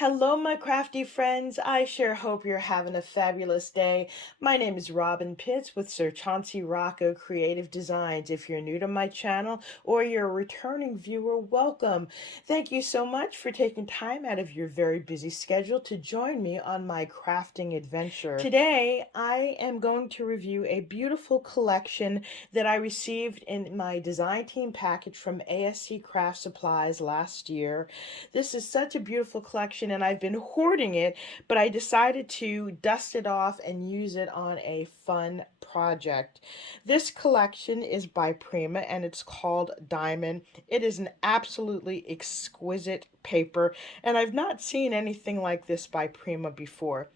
Hello, my crafty friends. I sure hope you're having a fabulous day. My name is Robyn Pitts with Sir Chauncey Rocco Creative Designs. If you're new to my channel or you're a returning viewer, welcome. Thank you so much for taking time out of your very busy schedule to join me on my crafting adventure. Today, I am going to review a beautiful collection that I received in my design team package from ASC Craft Supplies last year. This is such a beautiful collection and I've been hoarding it, but I decided to dust it off and use it on a fun project. This collection is by Prima and it's called Diamond. It is an absolutely exquisite paper and I've not seen anything like this by Prima before.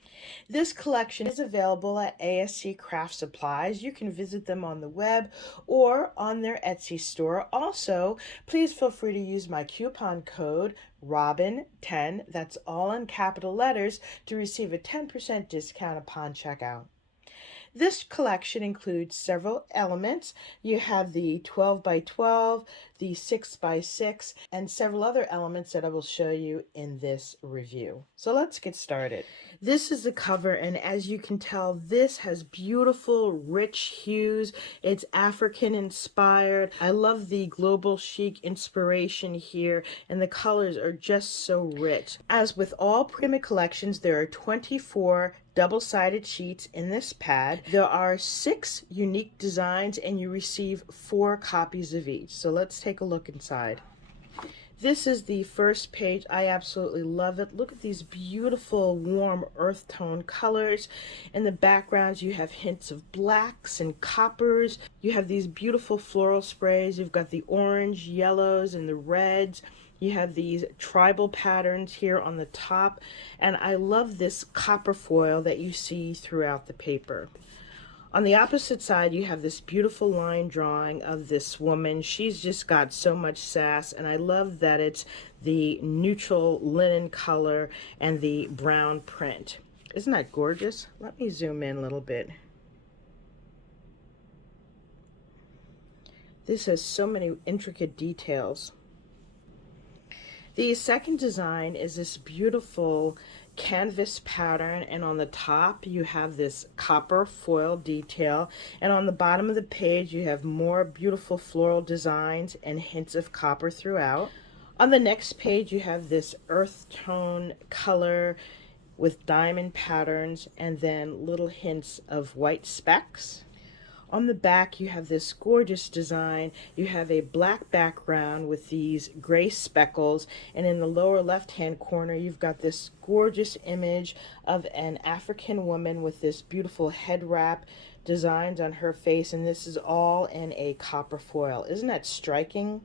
This collection is available at ASC Craft Supplies. You can visit them on the web or on their Etsy store. Also, please feel free to use my coupon code Robyn10, that's all in capital letters, to receive a 10% discount upon checkout. This collection includes several elements. You have the 12 by 12, the 6 by 6, and several other elements that I will show you in this review. So let's get started. This is the cover, and as you can tell, this has beautiful, rich hues. It's African inspired. I love the global chic inspiration here, and the colors are just so rich. As with all Prima collections, there are 24 double-sided sheets in this pad. There are 6 unique designs and you receive 4 copies of each. So let's take a look inside. This is the first page. I absolutely love it. Look at these beautiful warm earth tone colors. In the backgrounds you have hints of blacks and coppers. You have these beautiful floral sprays. You've got the orange, yellows, and the reds. You have these tribal patterns here on the top, and I love this copper foil that you see throughout the paper. On the opposite side, you have this beautiful line drawing of this woman. She's just got so much sass, and I love that it's the neutral linen color and the brown print. Isn't that gorgeous? Let me zoom in a little bit. This has so many intricate details. The second design is this beautiful canvas pattern, and on the top you have this copper foil detail, and on the bottom of the page you have more beautiful floral designs and hints of copper throughout. On the next page you have this earth tone color with diamond patterns and then little hints of white specks. On the back you have this gorgeous design. You have a black background with these gray speckles, and in the lower left hand corner you've got this gorgeous image of an African woman with this beautiful head wrap designs on her face, and this is all in a copper foil. Isn't that striking?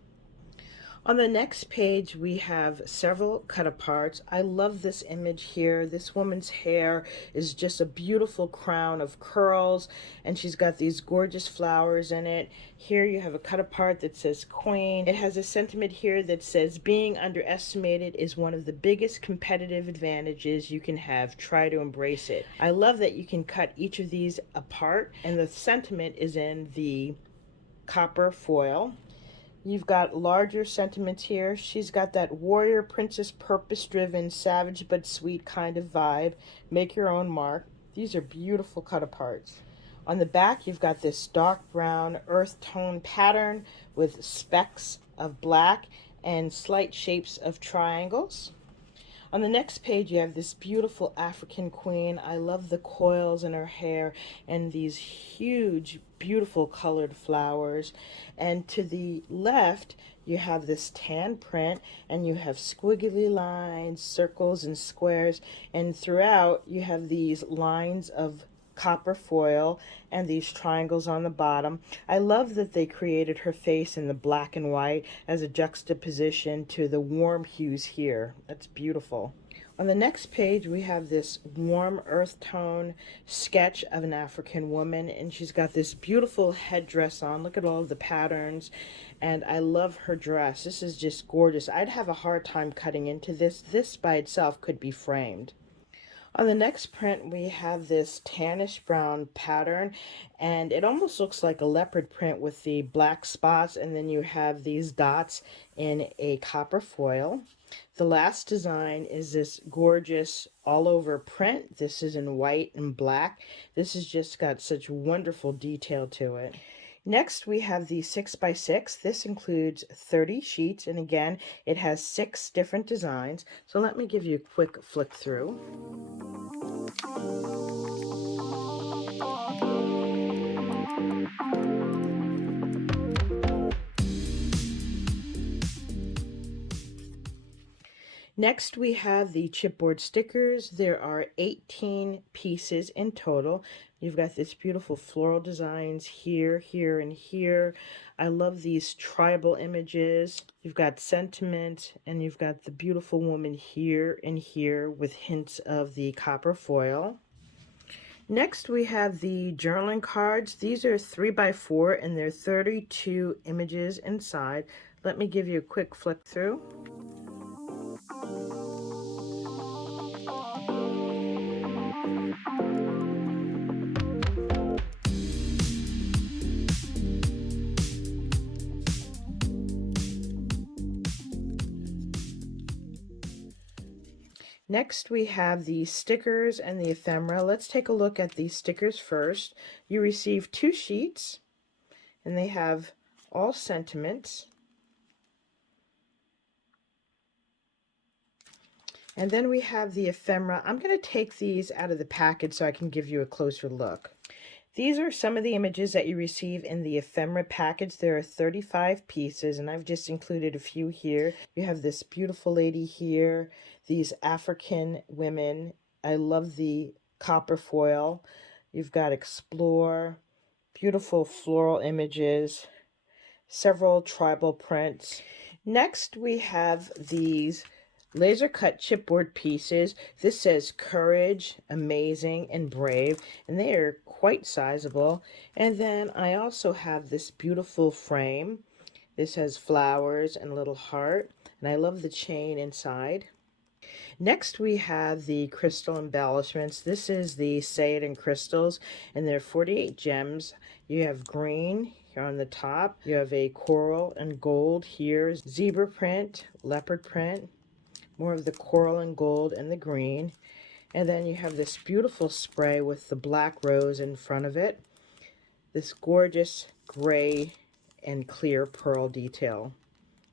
On the next page we have several cut aparts. I love this image here. This woman's hair is just a beautiful crown of curls and she's got these gorgeous flowers in it. Here you have a cut apart that says Queen. It has a sentiment here that says being underestimated is one of the biggest competitive advantages you can have. Try to embrace it. I love that you can cut each of these apart and the sentiment is in the copper foil. You've got larger sentiments here. She's got that warrior princess, purpose-driven, savage but sweet kind of vibe. Make your own mark. These are beautiful cut aparts. On the back you've got this dark brown earth tone pattern with specks of black and slight shapes of triangles. On the next page you have this beautiful African queen. I love the coils in her hair and these huge beautiful colored flowers. And to the left you have this tan print and you have squiggly lines, circles, and squares, and throughout you have these lines of copper foil and these triangles on the bottom. I love that they created her face in the black and white as a juxtaposition to the warm hues here. That's beautiful. On the next page we have this warm earth tone sketch of an African woman, and she's got this beautiful headdress on. Look at all of the patterns, and I love her dress. This is just gorgeous. I'd have a hard time cutting into this. This by itself could be framed. On the next print, we have this tannish brown pattern, and it almost looks like a leopard print with the black spots, and then you have these dots in a copper foil. The last design is this gorgeous all over print. This is in white and black. This has just got such wonderful detail to it. Next, we have the 6x6. This includes 30 sheets, and again, it has 6 different designs. So let me give you a quick flick through. Next, we have the chipboard stickers. There are 18 pieces in total. You've got this beautiful floral designs here, here, and here. I love these tribal images. You've got sentiment, and you've got the beautiful woman here and here with hints of the copper foil. Next, we have the journaling cards. These are 3x4, and there are 32 images inside. Let me give you a quick flick through. Next, we have the stickers and the ephemera. Let's take a look at the stickers first. You receive 2 sheets, and they have all sentiments. And then we have the ephemera. I'm going to take these out of the package so I can give you a closer look. These are some of the images that you receive in the ephemera package. There are 35 pieces, and I've just included a few here. You have this beautiful lady here, these African women. I love the copper foil. You've got explore, beautiful floral images, several tribal prints. Next, we have these laser cut chipboard pieces. This says courage, amazing, and brave, and they are quite sizable. And then I also have this beautiful frame. This has flowers and a little heart, and I love the chain inside. Next, we have the crystal embellishments. This is the Say It in Crystals, and there are 48 gems. You have green here on the top. You have a coral and gold here, zebra print, leopard print, more of the coral and gold and the green. And then you have this beautiful spray with the black rose in front of it. This gorgeous gray and clear pearl detail.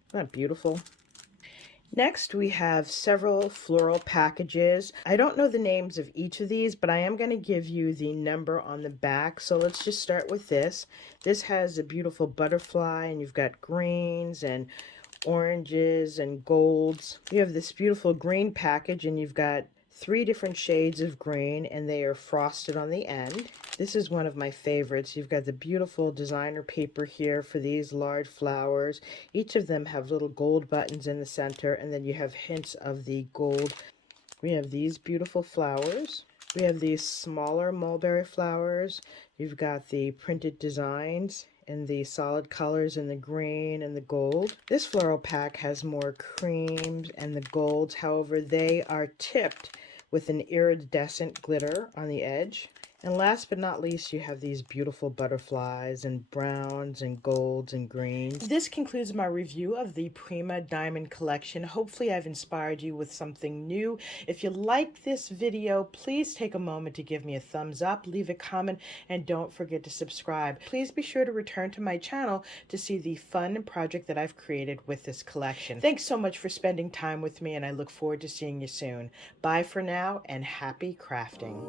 Isn't that beautiful? Next, we have several floral packages. I don't know the names of each of these, but I am going to give you the number on the back. So let's just start with this. This has a beautiful butterfly, and you've got greens and oranges and golds. You have this beautiful green package, and you've got 3 different shades of green, and they are frosted on the end. This is one of my favorites. You've got the beautiful designer paper here for these large flowers. Each of them have little gold buttons in the center, and then you have hints of the gold. We have these beautiful flowers. We have these smaller mulberry flowers. You've got the printed designs and the solid colors in the green and the gold. This floral pack has more creams and the golds. However, they are tipped with an iridescent glitter on the edge. And last but not least, you have these beautiful butterflies and browns and golds and greens. This concludes my review of the Prima Diamond Collection. Hopefully I've inspired you with something new. If you like this video, please take a moment to give me a thumbs up, leave a comment, and don't forget to subscribe. Please be sure to return to my channel to see the fun project that I've created with this collection. Thanks so much for spending time with me, and I look forward to seeing you soon. Bye for now, and happy crafting.